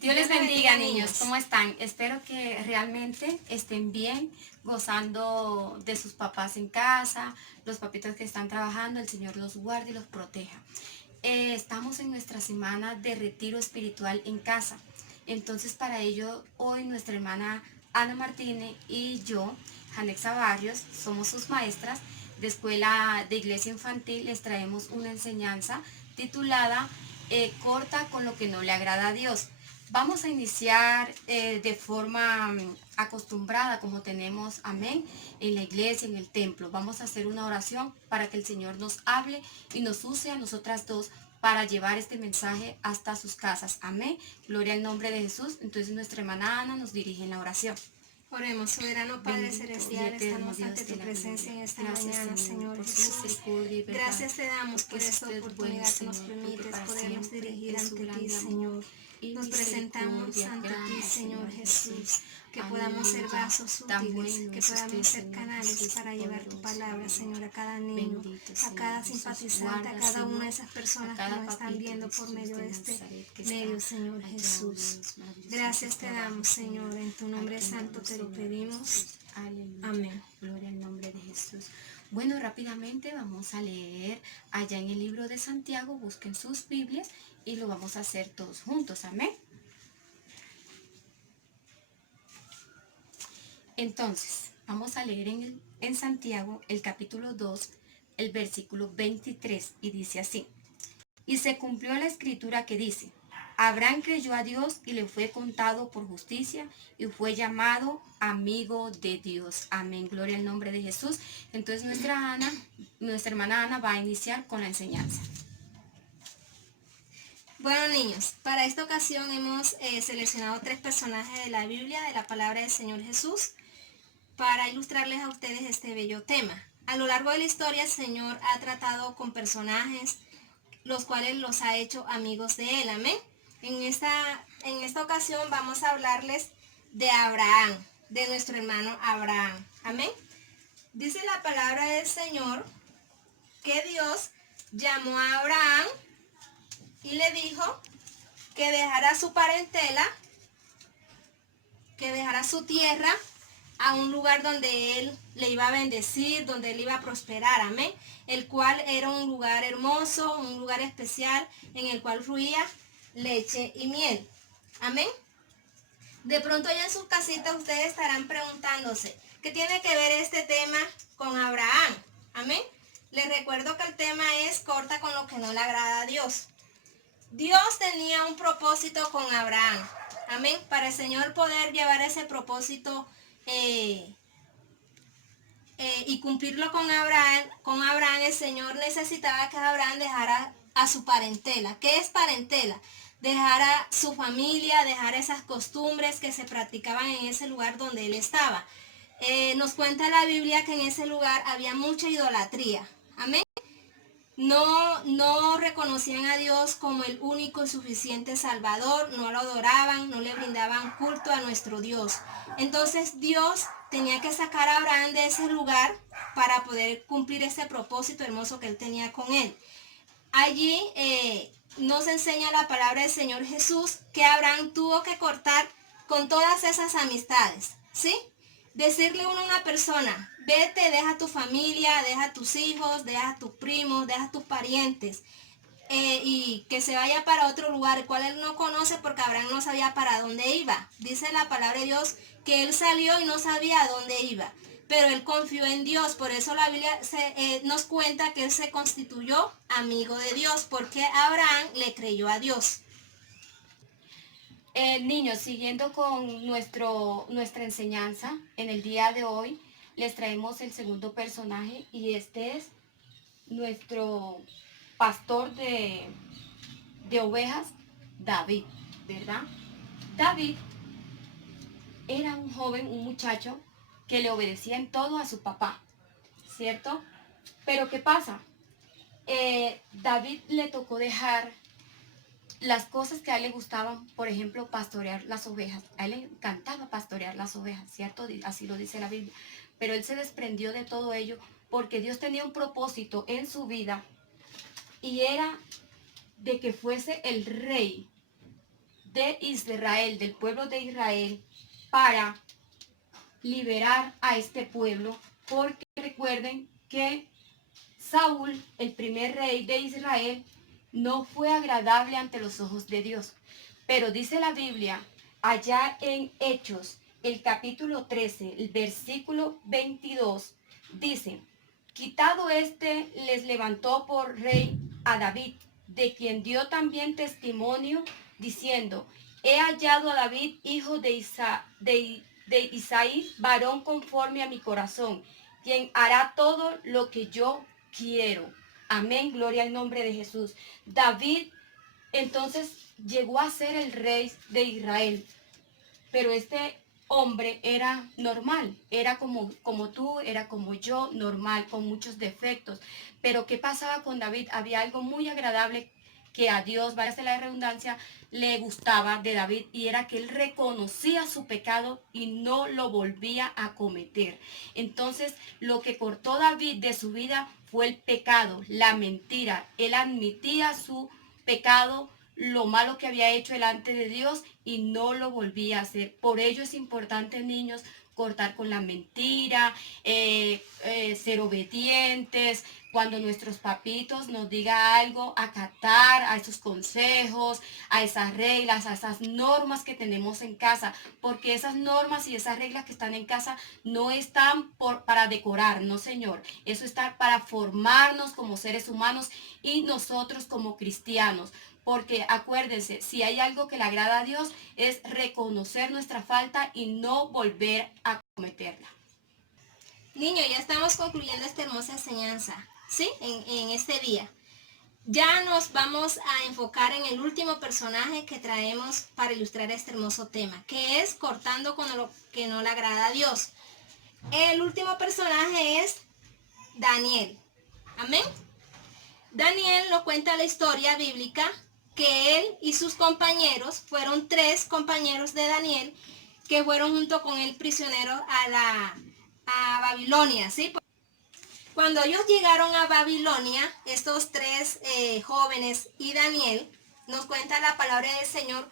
Dios les bendiga, niños. ¿Cómo están? Espero que realmente estén bien, gozando de sus papás en casa, los papitos que están trabajando, el Señor los guarde y los proteja. Estamos en nuestra semana de retiro espiritual en casa. Entonces, para ello, hoy nuestra hermana Ana Martínez y yo, Janexa Barrios, somos sus maestras de escuela de iglesia infantil. Les traemos una enseñanza titulada Corta con lo que no le agrada a Dios. Vamos a iniciar de forma acostumbrada, como tenemos, amén, en la iglesia, en el templo. Vamos a hacer una oración para que el Señor nos hable y nos use a nosotras dos para llevar este mensaje hasta sus casas. Amén. Gloria al nombre de Jesús. Entonces nuestra hermana Ana nos dirige en la oración. Oremos, soberano Padre Bendito Celestial, y eterno estamos Dios ante de tu la presencia gloria. en esta Gracias, mañana, Señor por su Jesús. misericordia y verdad. Gracias te damos por Porque esta usted es bueno, oportunidad que nos Señor, porque permites para podernos siempre dirigir es su ante ti, grande amor Señor. y Nos presentamos misericordia ante ti, grande, Señor Jesús. Que podamos ser Aleluya. vasos Tan útiles, bueno que es podamos usted, ser Señor canales Jesús, para llevar tu poderoso, palabra, aleluya. Señor, a cada niño, Bendito, a Señor cada Jesús. simpatizante, a Guarda, cada una de Señor, esas a personas que cada nos están papito viendo de por Jesús medio de de este Nazaret que está medio, Señor allá, oh Jesús. Dios, maravilloso en Gracias sus te trabajos, damos, Señor, en tu nombre santo Ayúdanos, te lo Señor pedimos. Jesús. Aleluya. Amén. Gloria al nombre de Jesús. Bueno, rápidamente vamos a leer allá en el libro de Santiago. Busquen sus Biblias y lo vamos a hacer todos juntos. Amén. Entonces, vamos a leer en Santiago el capítulo 2, el versículo 23, y dice así: Y se cumplió la escritura que dice: Abraham creyó a Dios y le fue contado por justicia y fue llamado amigo de Dios. Amén. Gloria al nombre de Jesús. Entonces nuestra hermana Ana va a iniciar con la enseñanza. Bueno, niños, para esta ocasión hemos seleccionado 3 personajes de la Biblia, de la palabra del Señor Jesús, para ilustrarles a ustedes este bello tema. A lo largo de la historia, el Señor ha tratado con personajes, los cuales los ha hecho amigos de Él. Amén. En esta ocasión vamos a hablarles de Abraham, de nuestro hermano Abraham. Amén. Dice la palabra del Señor que Dios llamó a Abraham y le dijo que dejara su parentela, que dejara su tierra a un lugar donde él le iba a bendecir, donde él iba a prosperar, amén, el cual era un lugar hermoso, un lugar especial en el cual fluía leche y miel, amén. De pronto ya en sus casitas ustedes estarán preguntándose, ¿qué tiene que ver este tema con Abraham? Amén. Les recuerdo que el tema es corta con lo que no le agrada a Dios. Dios tenía un propósito con Abraham, amén, para el Señor poder llevar ese propósito y cumplirlo con Abraham, el Señor necesitaba que Abraham dejara a su parentela. ¿Qué es parentela? Dejar a su familia, dejar esas costumbres que se practicaban en ese lugar donde él estaba. Nos cuenta la Biblia que en ese lugar había mucha idolatría, amén. No reconocían a Dios como el único y suficiente Salvador, no lo adoraban, no le brindaban culto a nuestro Dios. Entonces Dios tenía que sacar a Abraham de ese lugar para poder cumplir ese propósito hermoso que él tenía con él. Allí nos enseña la palabra del Señor Jesús que Abraham tuvo que cortar con todas esas amistades, ¿sí? Decirle a una persona, vete, deja tu familia, deja tus hijos, deja tus primos, deja tus parientes, y que se vaya para otro lugar, el cual él no conoce porque Abraham no sabía para dónde iba. Dice la palabra de Dios que él salió y no sabía a dónde iba, pero él confió en Dios. Por eso la Biblia nos cuenta que él se constituyó amigo de Dios, porque Abraham le creyó a Dios. Niños, siguiendo con nuestra enseñanza, en el día de hoy les traemos el segundo personaje y este es nuestro pastor de ovejas, David, ¿verdad? David era un joven, un muchacho que le obedecía en todo a su papá, ¿cierto? Pero ¿qué pasa? David le tocó dejar las cosas que a él le gustaban, por ejemplo, pastorear las ovejas. A él le encantaba pastorear las ovejas, ¿cierto? Así lo dice la Biblia. Pero él se desprendió de todo ello porque Dios tenía un propósito en su vida y era de que fuese el rey de Israel, del pueblo de Israel, para liberar a este pueblo, porque recuerden que Saúl, el primer rey de Israel, no fue agradable ante los ojos de Dios. Pero dice la Biblia, allá en Hechos, el capítulo 13, el versículo 22, dice, quitado este, les levantó por rey a David, de quien dio también testimonio, diciendo, he hallado a David, hijo de Isaí, varón conforme a mi corazón, quien hará todo lo que yo quiero. Amén, gloria al nombre de Jesús. David entonces llegó a ser el rey de Israel, pero este hombre era normal, era como tú, era como yo, normal, con muchos defectos. Pero ¿qué pasaba con David? Había algo muy agradable que a Dios, váyase la redundancia, le gustaba de David, y era que él reconocía su pecado y no lo volvía a cometer. Entonces, lo que cortó David de su vida fue el pecado, la mentira. Él admitía su pecado, lo malo que había hecho delante de Dios, y no lo volvía a hacer. Por ello es importante, niños, cortar con la mentira, ser obedientes. Cuando nuestros papitos nos digan algo, acatar a esos consejos, a esas reglas, a esas normas que tenemos en casa, porque esas normas y esas reglas que están en casa no están para decorar, no, señor. Eso está para formarnos como seres humanos y nosotros como cristianos. Porque acuérdense, si hay algo que le agrada a Dios, es reconocer nuestra falta y no volver a cometerla. Niño, ya estamos concluyendo esta hermosa enseñanza, ¿sí? En este día. Ya nos vamos a enfocar en el último personaje que traemos para ilustrar este hermoso tema, que es cortando con lo que no le agrada a Dios. El último personaje es Daniel. Amén. Daniel nos cuenta la historia bíblica que él y sus compañeros, fueron 3 compañeros de Daniel, que fueron junto con él prisioneros a Babilonia, ¿sí? Cuando ellos llegaron a Babilonia, estos 3 jóvenes y Daniel, nos cuenta la palabra del Señor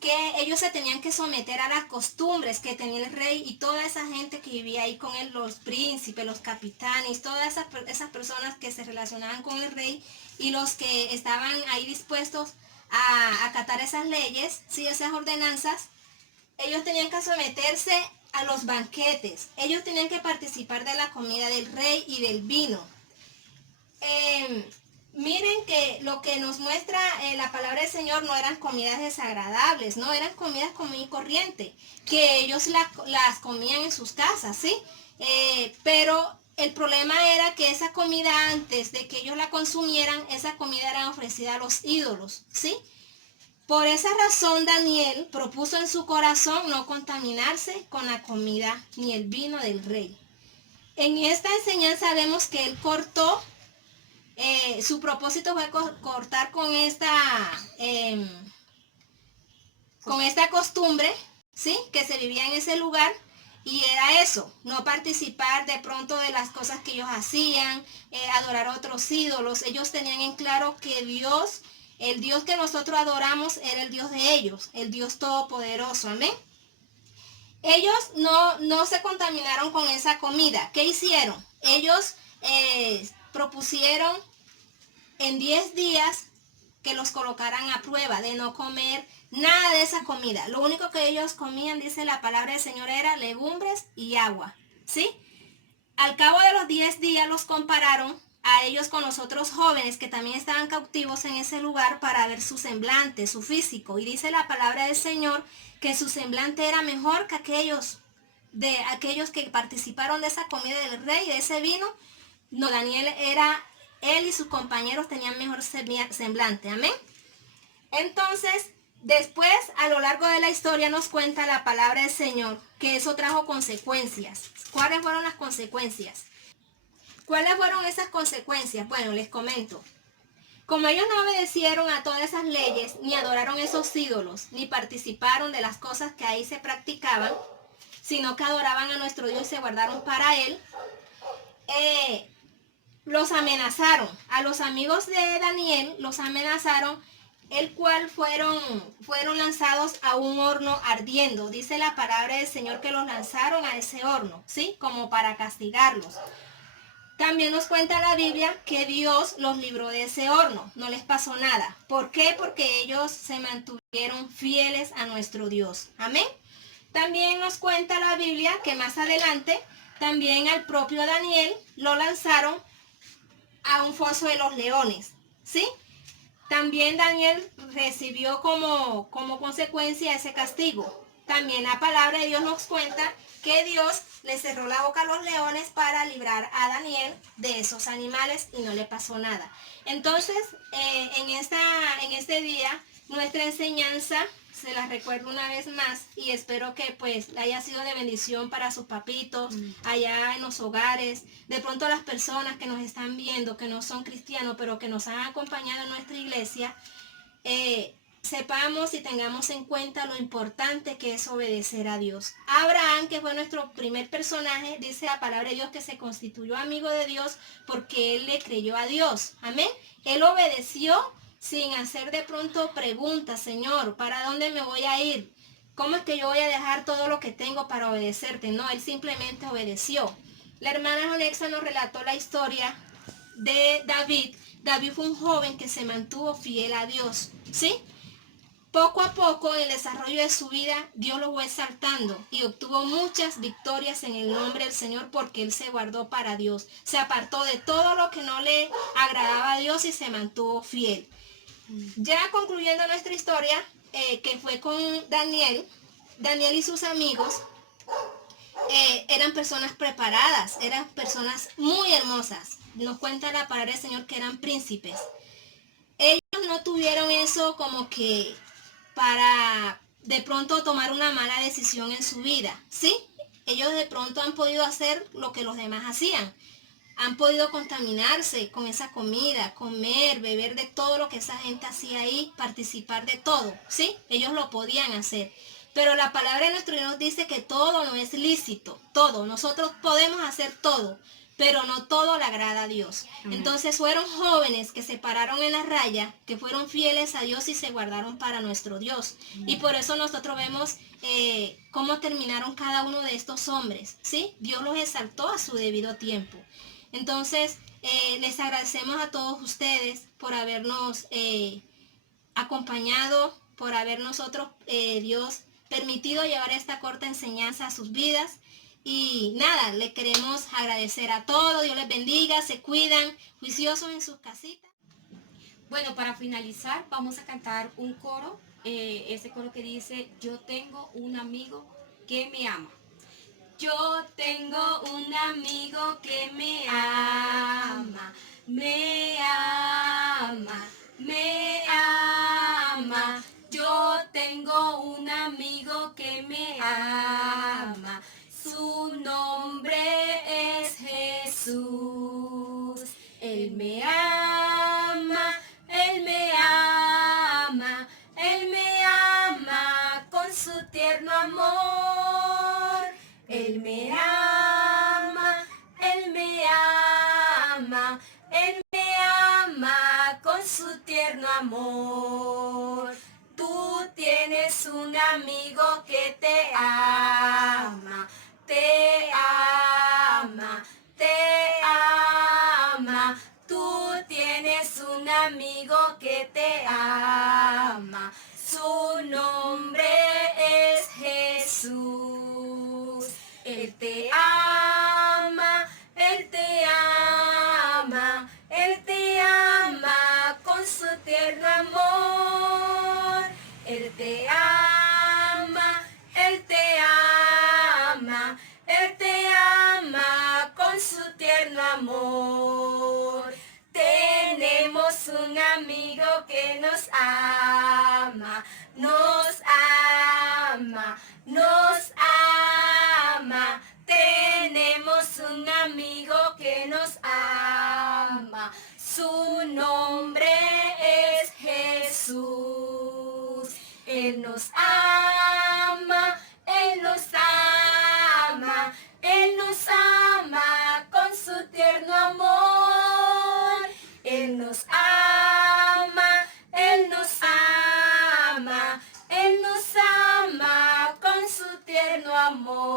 que ellos se tenían que someter a las costumbres que tenía el rey y toda esa gente que vivía ahí con él, los príncipes, los capitanes, todas esas personas que se relacionaban con el rey y los que estaban ahí dispuestos a acatar esas leyes, ¿sí? Esas ordenanzas. Ellos tenían que someterse a los banquetes, ellos tenían que participar de la comida del rey y del vino. Miren que lo que nos muestra la palabra del Señor no eran comidas desagradables, no eran comidas común y corriente, que ellos las comían en sus casas, ¿sí? Pero el problema era que esa comida, antes de que ellos la consumieran, esa comida era ofrecida a los ídolos, ¿sí? Por esa razón Daniel propuso en su corazón no contaminarse con la comida ni el vino del rey. En esta enseñanza vemos que él cortó, su propósito fue cortar con esta costumbre, ¿sí? Que se vivía en ese lugar, y era eso, no participar de pronto de las cosas que ellos hacían, adorar a otros ídolos. Ellos tenían en claro que Dios, el Dios que nosotros adoramos, era el Dios de ellos, el Dios todopoderoso, amén. Ellos no se contaminaron con esa comida. ¿Qué hicieron? Ellos propusieron en 10 días que los colocaran a prueba de no comer nada de esa comida. Lo único que ellos comían, dice la palabra del Señor, era legumbres y agua, ¿sí? Al cabo de los 10 días los compararon a ellos con los otros jóvenes que también estaban cautivos en ese lugar, para ver su semblante, su físico. Y dice la palabra del Señor que su semblante era mejor que aquellos que participaron de esa comida del rey, de ese vino. No, él y sus compañeros tenían mejor semblante, amén. Entonces, después, a lo largo de la historia, nos cuenta la palabra del Señor que eso trajo consecuencias. ¿Cuáles fueron las consecuencias? ¿Cuáles fueron esas consecuencias? Bueno, les comento. Como ellos no obedecieron a todas esas leyes, ni adoraron esos ídolos, ni participaron de las cosas que ahí se practicaban, sino que adoraban a nuestro Dios y se guardaron para Él, los amenazaron. A los amigos de Daniel los amenazaron el cual fueron lanzados a un horno ardiendo. Dice la palabra del Señor que los lanzaron a ese horno, ¿sí? Como para castigarlos. También nos cuenta la Biblia que Dios los libró de ese horno, no les pasó nada. ¿Por qué? Porque ellos se mantuvieron fieles a nuestro Dios. Amén. También nos cuenta la Biblia que más adelante también al propio Daniel lo lanzaron a un foso de los leones, ¿sí? También Daniel recibió como consecuencia ese castigo. También la palabra de Dios nos cuenta que Dios le cerró la boca a los leones para librar a Daniel de esos animales y no le pasó nada. Entonces, en este día, nuestra enseñanza se la recuerdo una vez más y espero que pues haya sido de bendición para sus papitos allá en los hogares. De pronto las personas que nos están viendo, que no son cristianos, pero que nos han acompañado en nuestra iglesia, sepamos y tengamos en cuenta lo importante que es obedecer a Dios. Abraham, que fue nuestro primer personaje, dice la palabra de Dios que se constituyó amigo de Dios porque él le creyó a Dios. Amén. Él obedeció sin hacer de pronto preguntas: Señor, ¿para dónde me voy a ir? ¿Cómo es que yo voy a dejar todo lo que tengo para obedecerte? No, él simplemente obedeció. La hermana Jonexa nos relató la historia de David. David fue un joven que se mantuvo fiel a Dios, ¿sí? Poco a poco, en el desarrollo de su vida, Dios lo fue exaltando y obtuvo muchas victorias en el nombre del Señor porque él se guardó para Dios. Se apartó de todo lo que no le agradaba a Dios y se mantuvo fiel. Ya concluyendo nuestra historia, que fue con Daniel y sus amigos, eran personas preparadas, eran personas muy hermosas. Nos cuenta la palabra del Señor que eran príncipes. Ellos no tuvieron eso como que para de pronto tomar una mala decisión en su vida, ¿sí? Ellos de pronto han podido hacer lo que los demás hacían. Han podido contaminarse con esa comida, comer, beber de todo lo que esa gente hacía ahí, participar de todo, ¿sí? Ellos lo podían hacer. Pero la palabra de nuestro Dios dice que todo no es lícito, todo. Nosotros podemos hacer todo, pero no todo le agrada a Dios. Entonces fueron jóvenes que se pararon en la raya, que fueron fieles a Dios y se guardaron para nuestro Dios. Y por eso nosotros vemos cómo terminaron cada uno de estos hombres, ¿sí? Dios los exaltó a su debido tiempo. Entonces, les agradecemos a todos ustedes por habernos acompañado, por haber nosotros, Dios, permitido llevar esta corta enseñanza a sus vidas. Y nada, le queremos agradecer a todos. Dios les bendiga, se cuidan, juiciosos en sus casitas. Bueno, para finalizar vamos a cantar un coro, ese coro que dice: yo tengo un amigo que me ama. Yo tengo un amigo que me ama, me ama, me ama. Yo tengo un amigo que me ama, su nombre es Jesús. Él me ama, Él me ama, Él me ama con su tierno amor. Él me ama, Él me ama, Él me ama con su tierno amor. Tú tienes un amigo que te ama, te ama, te ama. Tú tienes un amigo que te ama, su nombre es Jesús. Él te ama, Él te ama, Él te ama con su tierno amor. Él te ama, Él te ama, Él te ama con su tierno amor. Tenemos un amigo que nos ama, nos ama, nos ama. Tenemos un amigo que nos ama, su nombre es Jesús. Él nos ama, Él nos ama, Él nos ama con su tierno amor. Él nos ama, Él nos ama. amor.